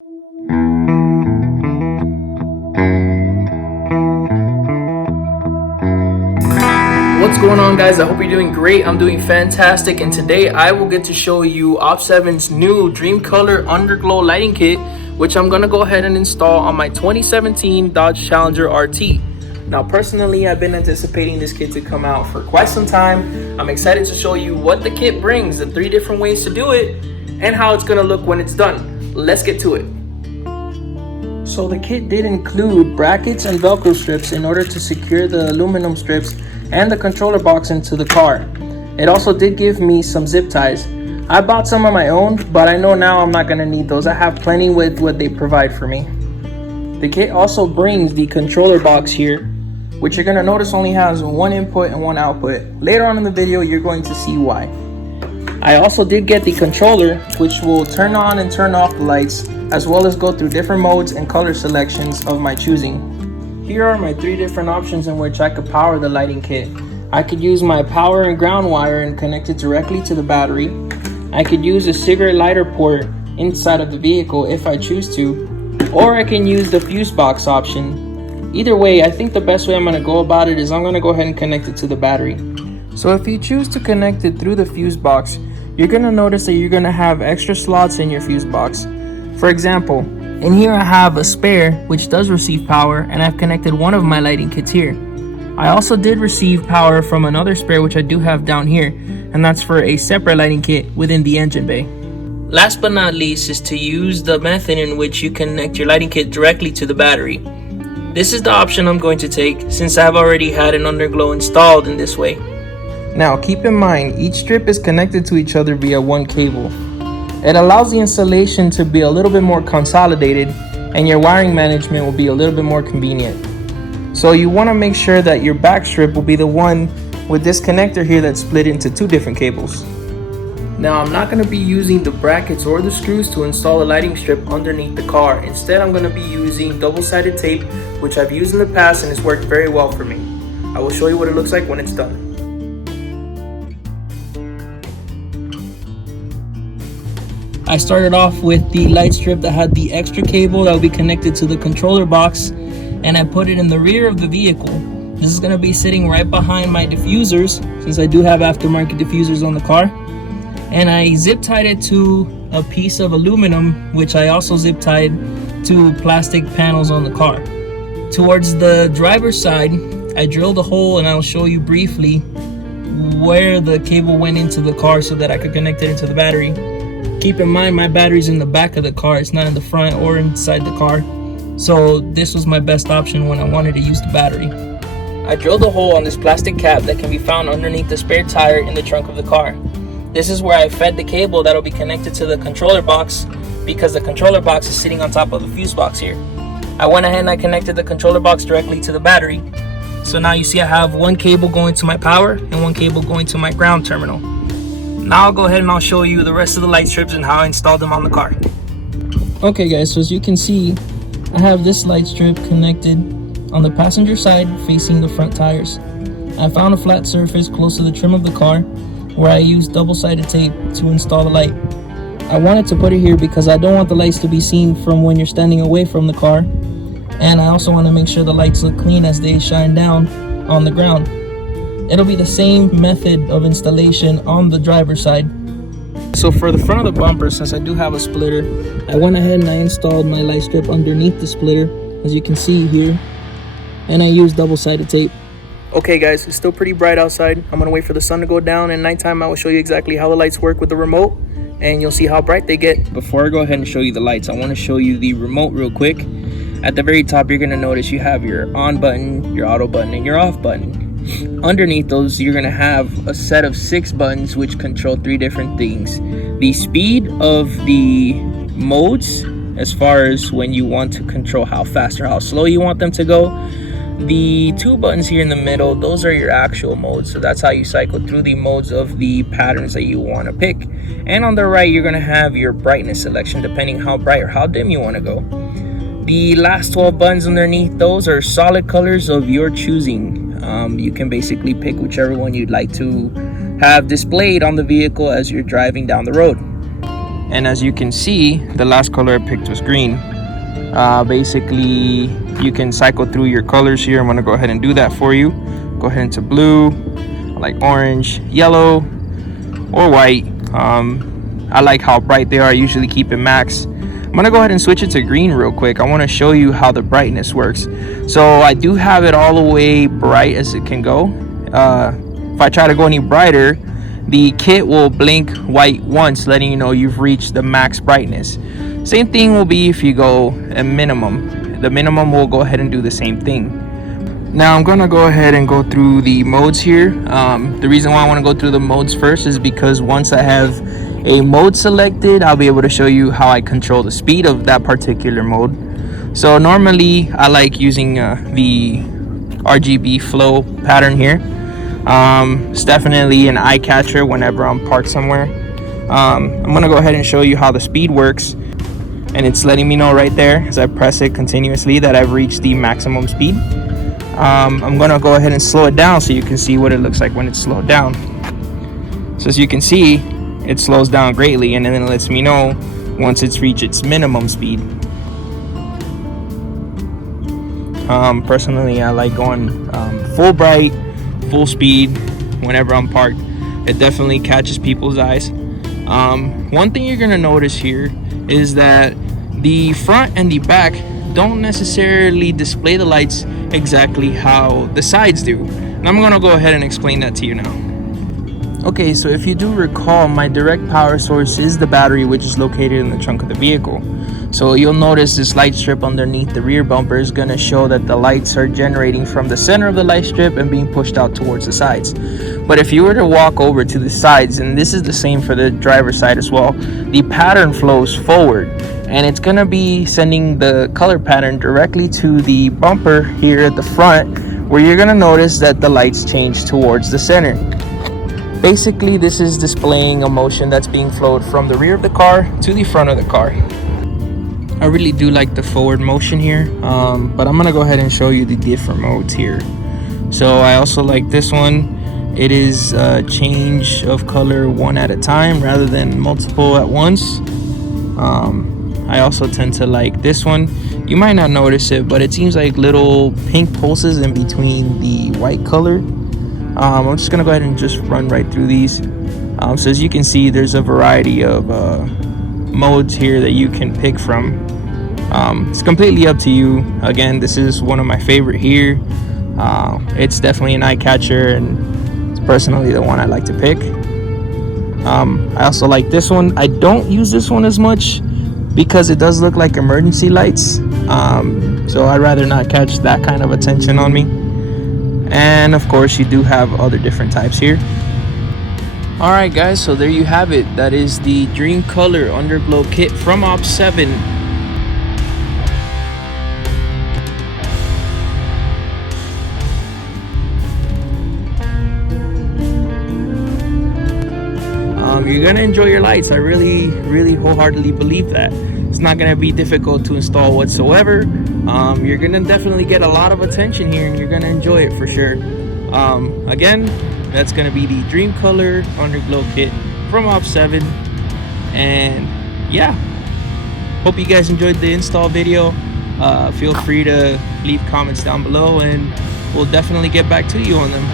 What's going on, guys? I hope you're doing great. I'm doing fantastic, and today I will get to show you OPT7's new DreamColor Underglow lighting kit, which I'm gonna go ahead and install on my 2017 Dodge Challenger RT. Now, personally, I've been anticipating this kit to come out for quite some time. I'm excited to show you what the kit brings, the 3 different ways to do it, and how it's gonna look when it's done. Let's get to it. So the kit did include brackets and Velcro strips in order to secure the aluminum strips and the controller box into the car. It also did give me some zip ties. I bought some of my own, but I know now I'm not gonna need those. I have plenty with what they provide for me. The kit also brings the controller box here, which you're gonna notice only has 1 input and 1 output. Later on in the video, you're going to see why. I also did get the controller, which will turn on and turn off the lights, as well as go through different modes and color selections of my choosing. Here are my 3 different options in which I could power the lighting kit. I could use my power and ground wire and connect it directly to the battery. I could use a cigarette lighter port inside of the vehicle if I choose to, or I can use the fuse box option. Either way, I think the best way I'm going to go about it is I'm going to go ahead and connect it to the battery. So if you choose to connect it through the fuse box, you're going to notice that you're going to have extra slots in your fuse box. For example, in here I have a spare which does receive power, and I've connected one of my lighting kits here. I also did receive power from another spare which I do have down here, and that's for a separate lighting kit within the engine bay. Last but not least is to use the method in which you connect your lighting kit directly to the battery. This is the option I'm going to take since I've already had an Underglow installed in this way. Now keep in mind, each strip is connected to each other via 1 cable. It allows the installation to be a little bit more consolidated, and your wiring management will be a little bit more convenient. So you want to make sure that your back strip will be the one with this connector here that's split into 2 different cables. Now, I'm not going to be using the brackets or the screws to install a lighting strip underneath the car. Instead, I'm going to be using double-sided tape, which I've used in the past and has worked very well for me. I will show you what it looks like when it's done. I started off with the light strip that had the extra cable that will be connected to the controller box, and I put it in the rear of the vehicle. This is going to be sitting right behind my diffusers, since I do have aftermarket diffusers on the car. And I zip tied it to a piece of aluminum, which I also zip tied to plastic panels on the car. Towards the driver's side, I drilled a hole, and I'll show you briefly where the cable went into the car so that I could connect it into the battery. Keep in mind, my battery's in the back of the car, it's not in the front or inside the car. So this was my best option when I wanted to use the battery. I drilled a hole on this plastic cap that can be found underneath the spare tire in the trunk of the car. This is where I fed the cable that'll be connected to the controller box, because the controller box is sitting on top of the fuse box here. I went ahead and I connected the controller box directly to the battery. So now you see I have 1 cable going to my power and 1 cable going to my ground terminal. Now I'll go ahead and I'll show you the rest of the light strips and how I installed them on the car. Okay guys, so as you can see, I have this light strip connected on the passenger side facing the front tires. I found a flat surface close to the trim of the car where I used double-sided tape to install the light. I wanted to put it here because I don't want the lights to be seen from when you're standing away from the car, and I also want to make sure the lights look clean as they shine down on the ground. It'll be the same method of installation on the driver's side. So for the front of the bumper, since I do have a splitter, I went ahead and I installed my light strip underneath the splitter, as you can see here, and I used double-sided tape. Okay guys, it's still pretty bright outside. I'm gonna wait for the sun to go down, and nighttime I will show you exactly how the lights work with the remote, and you'll see how bright they get. Before I go ahead and show you the lights, I want to show you the remote real quick. At the very top, you're gonna notice you have your on button, your auto button, and your off button. Underneath those, you're gonna have a set of 6 buttons which control 3 different things. The speed of the modes, as far as when you want to control how fast or how slow you want them to go. The 2 buttons here in the middle, those are your actual modes, so that's how you cycle through the modes of the patterns that you want to pick. And on the right, you're gonna have your brightness selection, depending how bright or how dim you want to go. The last 12 buttons underneath those are solid colors of your choosing. You can basically pick whichever one you'd like to have displayed on the vehicle as you're driving down the road. And as you can see, the last color I picked was green. Basically, you can cycle through your colors here. I'm gonna go ahead and do that for you. Go ahead into blue, I like orange, yellow, or white. I like how bright they are. I usually keep it max. I'm gonna go ahead and switch it to green real quick. I want to show you how the brightness works. So I do have it all the way bright as it can go. If I try to go any brighter, the kit will blink white once, letting you know you've reached the max brightness. Same thing will be if you go a minimum. The minimum will go ahead and do the same thing. Now I'm gonna go ahead and go through the modes here. The reason why I want to go through the modes first is because once I have a mode selected, I'll be able to show you how I control the speed of that particular mode. So normally I like using the RGB flow pattern here. It's definitely an eye catcher whenever I'm parked somewhere. I'm gonna go ahead and show you how the speed works, and it's letting me know right there as I press it continuously that I've reached the maximum speed. I'm gonna go ahead and slow it down so you can see what it looks like when it's slowed down. So as you can see, it slows down greatly, and then it lets me know once it's reached its minimum speed. Personally, I like going full bright, full speed whenever I'm parked. It definitely catches people's eyes. One thing you're gonna notice here is that the front and the back don't necessarily display the lights exactly how the sides do, and I'm gonna go ahead and explain that to you now. Okay, so if you do recall, my direct power source is the battery, which is located in the trunk of the vehicle. So you'll notice this light strip underneath the rear bumper is going to show that the lights are generating from the center of the light strip and being pushed out towards the sides. But if you were to walk over to the sides, and this is the same for the driver's side as well, the pattern flows forward, and it's going to be sending the color pattern directly to the bumper here at the front, where you're going to notice that the lights change towards the center. Basically, this is displaying a motion that's being flowed from the rear of the car to the front of the car. I really do like the forward motion here, but I'm gonna go ahead and show you the different modes here. So I also like this one. It is a change of color one at a time rather than multiple at once. I also tend to like this one. You might not notice it, but it seems like little pink pulses in between the white color. I'm just gonna go ahead and just run right through these. So as you can see, there's a variety of modes here that you can pick from. It's completely up to you. Again, this is one of my favorite here. It's definitely an eye catcher, and it's personally the one I like to pick. I also like this one. I don't use this one as much because it does look like emergency lights, so I'd rather not catch that kind of attention on me. And of course, you do have other different types here. Alright guys, so there you have it. That is the DreamColor Underglow kit from OPT7. You're gonna enjoy your lights. I really wholeheartedly believe that. It's not gonna be difficult to install whatsoever. You're gonna definitely get a lot of attention here, and you're gonna enjoy it for sure. Again, that's gonna be the DreamColor Underglow kit from OPT7. And yeah, hope you guys enjoyed the install video. Feel free to leave comments down below, and we'll definitely get back to you on them.